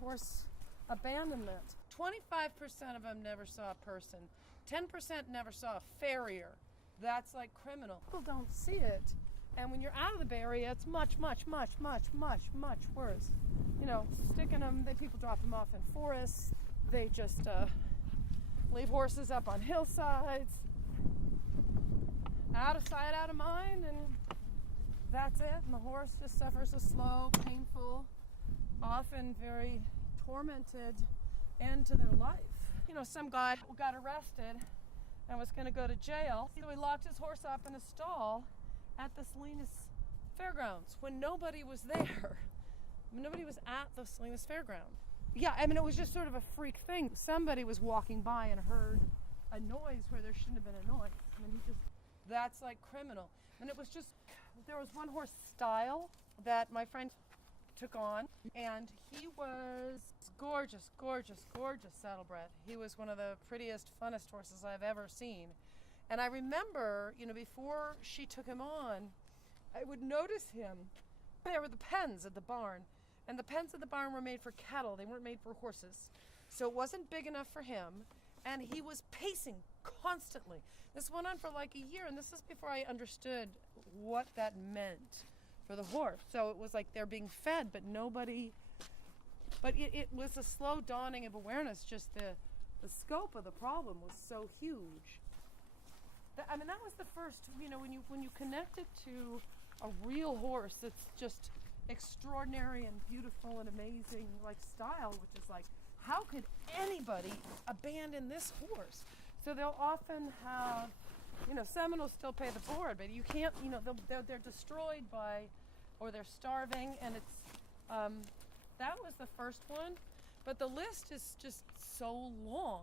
horse abandonment. 25% of them never saw a person. 10% never saw a farrier. That's like criminal. People don't see it. And when you're out of the Bay Area, it's much, much, much, much, much, much worse. You know, sticking them, people drop them off in forests. They just leave horses up on hillsides. Out of sight, out of mind, and that's it. And the horse just suffers a slow, painful, often very tormented end to their life. You know, some guy got arrested and was going to go to jail. So he locked his horse up in a stall at the Salinas Fairgrounds when nobody was there. Nobody was at the Salinas Fairground. Yeah, I mean, it was just sort of a freak thing. Somebody was walking by and heard a noise where there shouldn't have been a noise. I mean, that's like criminal. And it was just, there was one horse, Style, that my friend took on, and he was gorgeous, gorgeous, gorgeous saddlebred. He was one of the prettiest, funnest horses I've ever seen. And I remember, you know, before she took him on, I would notice him. There were the pens at the barn, and the pens at the barn were made for cattle. They weren't made for horses. So it wasn't big enough for him, and he was pacing constantly. This went on for like a year, and this is before I understood what that meant for the horse. So it was like they're being fed, but nobody, but it was a slow dawning of awareness. Just the scope of the problem was so huge. I mean, that was the first, you know, when you connect it to a real horse that's just extraordinary and beautiful and amazing, like Style, which is like, how could anybody abandon this horse? So they'll often have, you know, Seminoles still pay the board, but you can't, you know, they're destroyed by, or they're starving, and it's, that was the first one, but the list is just so long.